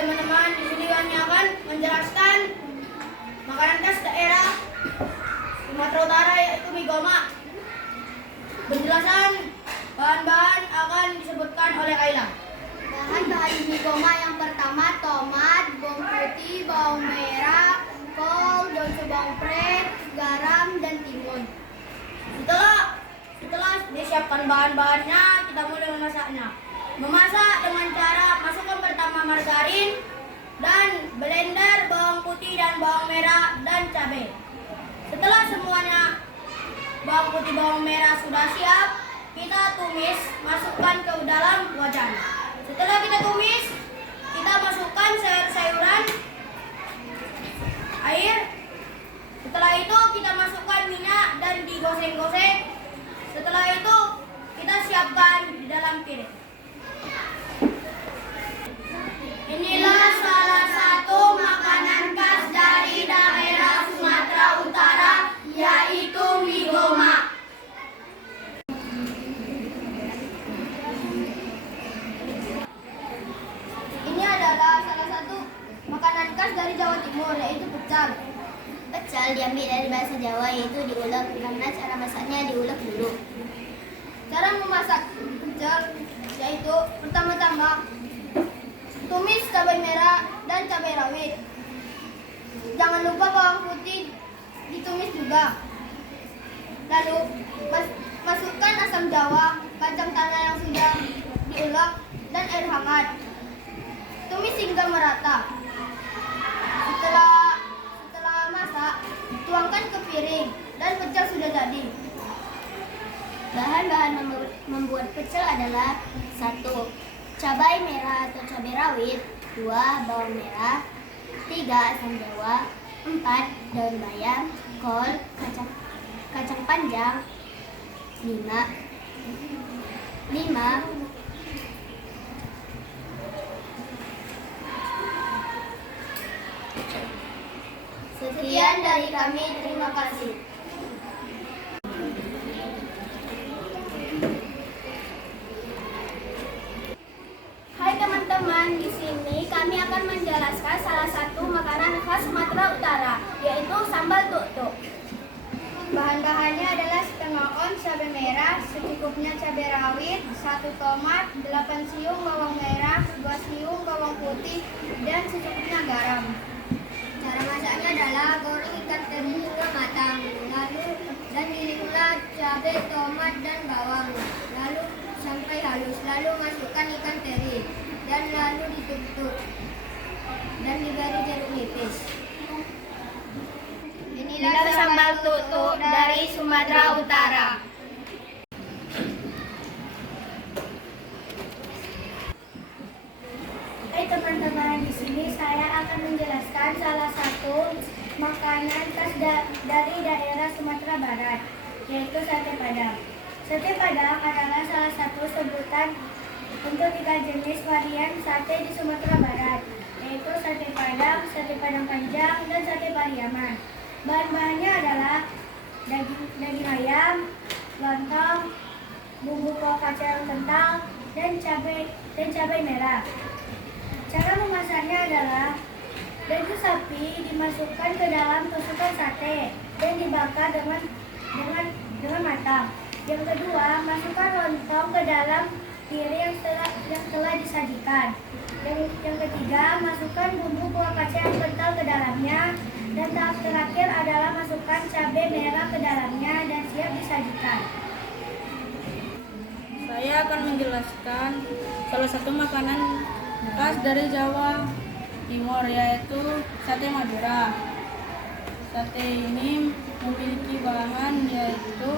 teman-teman, di sini kami akan menjelaskan makanan khas daerah Sumatera Utara yaitu mie goma. Penjelasan bahan-bahan akan disebutkan oleh Ayla. Bahan-bahan mie goma yang pertama tomat, bawang putih, bawang merah, kol, daun bawang pre, garam, dan timun. Setelah disiapkan bahan-bahannya, kita mulai memasaknya. Memasak dengan cara masukkan pertama margarin dan blender bawang putih dan bawang merah dan cabai. Setelah semuanya bawang putih bawang merah sudah siap, kita tumis, masukkan ke dalam wajan. Setelah kita tumis, kita masukkan sayur-sayuran, air. Setelah itu kita masukkan minyak dan digoseng-goseng. Setelah itu kita siapkan di dalam piring. Inilah salah satu makanan khas dari daerah Sumatera Utara, yaitu mie goma. Ini adalah salah satu makanan khas dari Jawa Timur, yaitu pecel. Pecel diambil dari bahasa Jawa yaitu diulek, karena cara masaknya diulek dulu. Cara memasak pecel yaitu pertama-tama tumis cabai merah dan cabai rawit. Jangan lupa bawang putih ditumis juga. Lalu masukkan asam jawa, kacang tanah yang sudah diulek, dan air hangat. Tumis hingga merata. Setelah masak, tuangkan ke piring dan pecel sudah jadi. Bahan-bahan membuat pecel adalah 1. Cabai merah atau cabai rawit, 2. Bawang merah, 3. Asam jawa, 4. Daun bayam, kol, kacang panjang, 5. Sekian dari kami, terima kasih. Hai teman-teman, di sini kami akan menjelaskan salah satu makanan khas Sumatera Utara, yaitu sambal tuk-tuk. Bahan-bahannya adalah setengah on cabai merah, secukupnya cabai rawit, 1 tomat, 8 siung bawang merah, 2 siung bawang putih, dan secukupnya garam. Cara masaknya adalah goreng ikan teri hingga matang, lalu dan giringlah cabai, tomat, dan bawang, lalu sampai halus, lalu masukkan ikan teri, dan lalu ditutup dan diberi jeruk nipis. Inilah sambal tuk-tuk dari Sumatera Utara. Hai teman-teman, di sini saya akan menjelaskan salah satu makanan khas dari daerah Sumatera Barat, yaitu sate padang. Sate padang adalah salah satu sebutan untuk 3 jenis varian sate di Sumatera Barat, yaitu sate padang panjang, dan sate pariaman. Bahan-bahannya adalah daging ayam, lontong, bumbu kuah kacang kental, dan cabai merah. Cara memasaknya adalah daging sapi dimasukkan ke dalam tusukan sate dan dibakar dengan matang. Yang kedua, masukkan lontong ke dalam piring yang telah disajikan. Yang ketiga, masukkan bumbu kuah kacang kental ke dalamnya. Dan tahap terakhir adalah masukkan cabai merah ke dalamnya dan siap disajikan. Saya akan menjelaskan salah satu makanan khas dari Jawa Timur, yaitu sate Madura. Sate ini memiliki bahan yaitu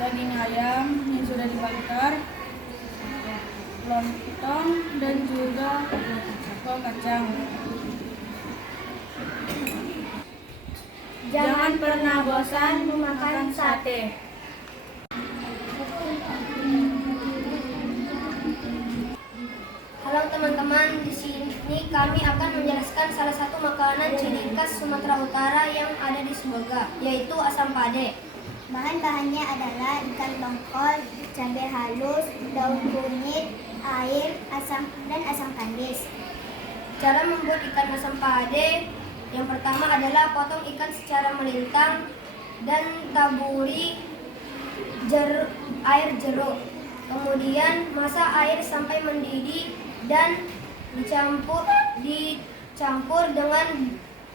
daging ayam yang sudah dibakar, lontong, dan juga kuah kacang. Jangan pernah bosan memakan sate. Halo teman-teman, di sini kami akan menjelaskan salah satu makanan ciri khas Sumatera Utara yang ada di Sibolga, yaitu asam pade. Bahan-bahannya adalah ikan tongkol, cabai halus, daun kunyit, air, asam, dan asam kandis. Cara membuat ikan asam pade, yang pertama adalah potong ikan secara melintang dan taburi air jeruk. Kemudian masak air sampai mendidih dan dicampur dengan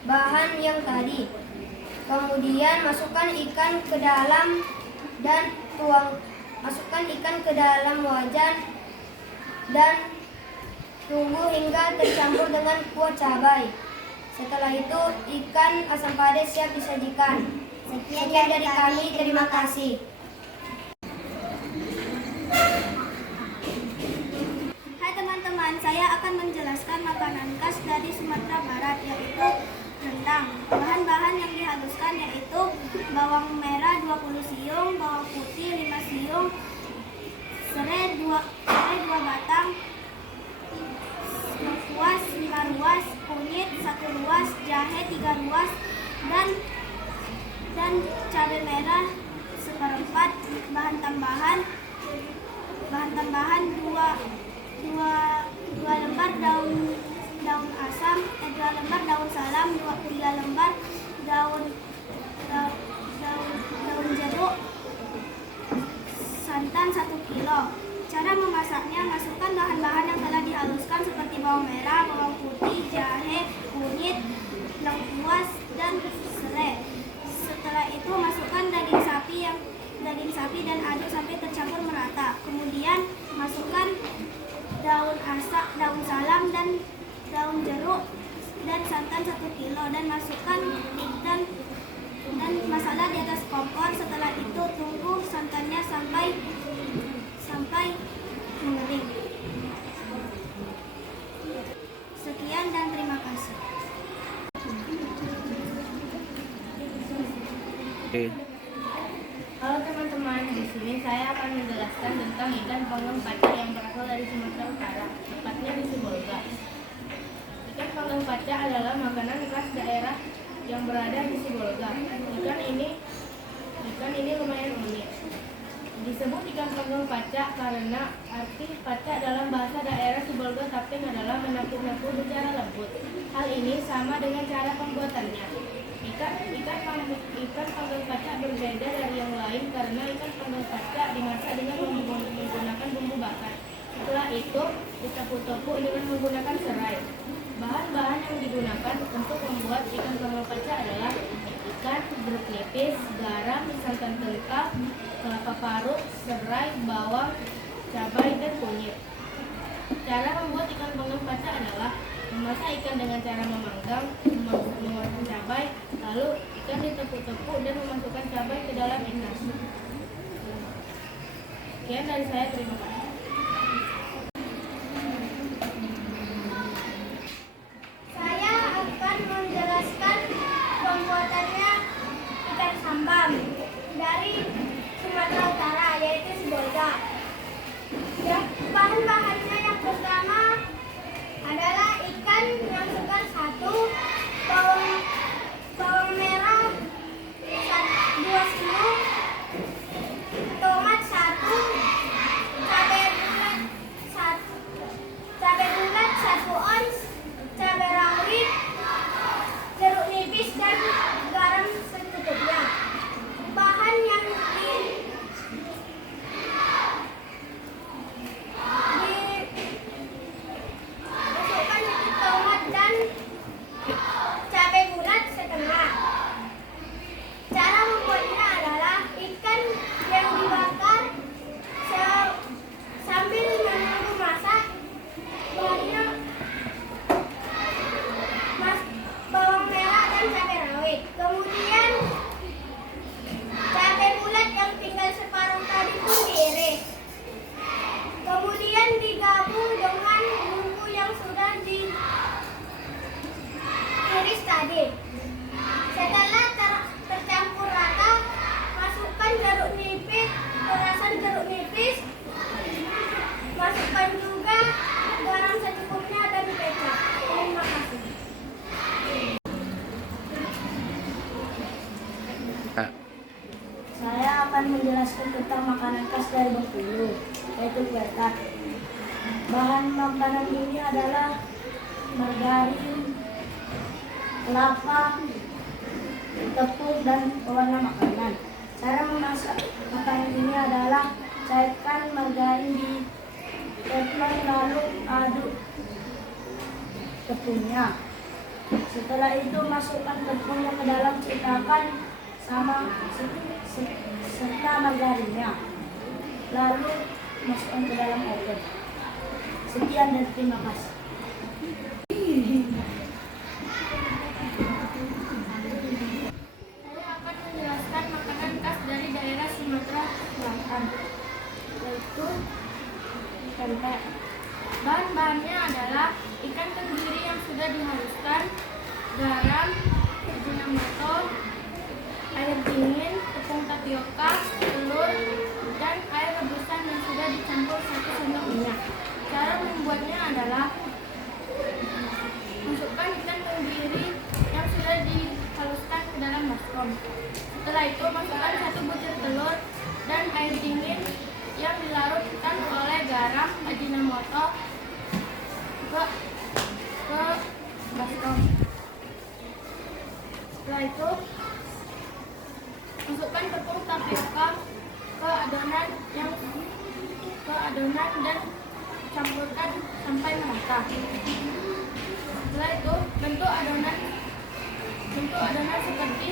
bahan yang tadi. Kemudian masukkan ikan ke dalam wajan dan tunggu hingga tercampur dengan kuah cabai. Setelah itu ikan asam pade siap disajikan. Sekian Sekian dari kami, terima kasih. Hai teman-teman, saya akan menjelaskan makanan khas dari Sumatera Barat, yaitu rendang. Bahan-bahan yang dihaluskan yaitu bawang merah 20 siung, bawang putih 5 siung, serai 2 batang, lengkuas 5 ruas, kunyit 1 ruas, jahe 3 ruas, dan cabai merah 1/4. Bahan tambahan 2 lembar daun asam, 2 lembar daun salam, 3 lembar daun jeruk, santan 1 kilo. Cara memasaknya, masukkan bahan-bahan yang telah dihaluskan seperti bawang merah, bawang putih, jahe, kunyit, lengkuas, dan serai. Setelah itu masukkan daging sapi dan aduk sampai tercampur merata. Kemudian masukkan daun salam dan daun jeruk dan santan 1 kilo dan masukkan dan masalah di atas kompor. Setelah itu tunggu santannya sampai mengering. Sekian dan terima kasih. Halo teman-teman, di sini saya akan menjelaskan tentang ikan panggang paca yang berasal dari Sumatera Utara, tepatnya di Sibolga. Ikan panggang paca adalah makanan khas daerah yang berada di Sibolga. Ikan ini lumayan unik. Disebut ikan panggang paca karena arti paca dalam bahasa daerah Sibolga Kapten adalah menakut-nakut secara lembut. Hal ini sama dengan cara pembuatannya. Ikan panggang paca berbeda dari yang lain karena ikan panggang paca dimasak dengan menggunakan bumbu bakar. Setelah itu ditapu-tapu dengan menggunakan serai. Bahan-bahan yang digunakan untuk membuat ikan panggang paca adalah ikan, jeruk nipis, garam, santan kental, kelapa parut, serai, bawang, cabai, dan kunyit. Cara membuat ikan panggang paca adalah memasak ikan dengan cara memanggang, memasukkan cabai, lalu ikan ditepuk-tepuk dan memasukkan cabai ke dalam ikan. Sekian dari saya, terima kasih. Saya akan menjelaskan pembuatannya ikan sambal dari Sumatera Utara, yaitu Sibolga. Bahan-bahannya yang pertama adalah ikan yang segar 1, bawang merah 2 siung, tomat 1, cabai yaitu kue tart. Bahan makanan ini adalah margarin, kelapa, tepung, dan pewarna makanan. Cara memasak makanan ini adalah cairkan margarin di teflon lalu aduk tepungnya. Setelah itu masukkan tepungnya ke dalam cetakan serta margarinnya. Lalu masukkan ke dalam oven. Sekian dan terima kasih. Saya akan menjelaskan makanan khas dari daerah Sumatera Selatan, yaitu pempek. Bahan-bahannya adalah ikan tenggiri yang sudah dihaluskan, garam, ajinomoto, air dingin, tepung tapioka, telur, dan air rebusan yang sudah dicampur 1 sendok minyak. Cara membuatnya adalah masukkan ikan tenggiri yang sudah dihaluskan ke dalam baskom. Setelah itu masukkan 1 butir telur dan air dingin yang dilarutkan oleh garam, ajinomoto ke baskom. Setelah itu masukkan tepung tapioka ke adonan dan campurkan sampai merata. Setelah itu bentuk adonan seperti